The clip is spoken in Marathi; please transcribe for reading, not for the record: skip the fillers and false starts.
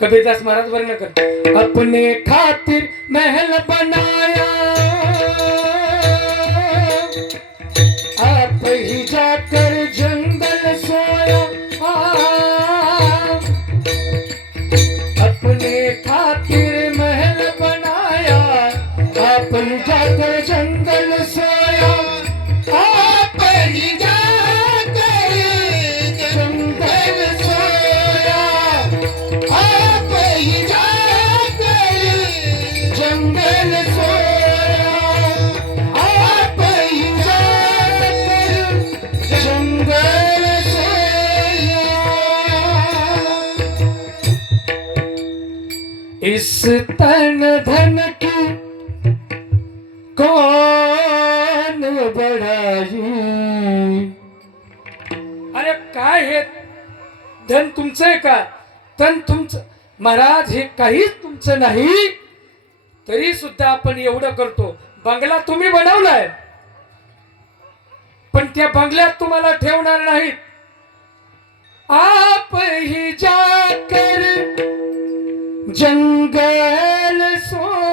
कबीरदास महाराज वर्णन कर, अपने खातिर महल बनाया, आप ही जाकर जंगल सोया। अपने खातिर महल बनाया, आप ही जाकर जंगल सोया। आप ही जाकर जंगल सोया, आप ही जाकर जंगल सोया, आप ही जाकर जंगल सोया। इस तन धन की कौन बढाई? अरे काय हे धन तुमचं आहे का? धन तुमचं महाराज, हे काहीच तुमचं नाही, तरी सुद्धा आपण एवढं करतो. बंगला तुम्ही बनवलाय, पण त्या बंगल्यात तुम्हाला ठेवणार नाहीत. आप ही जाकर जंगल सो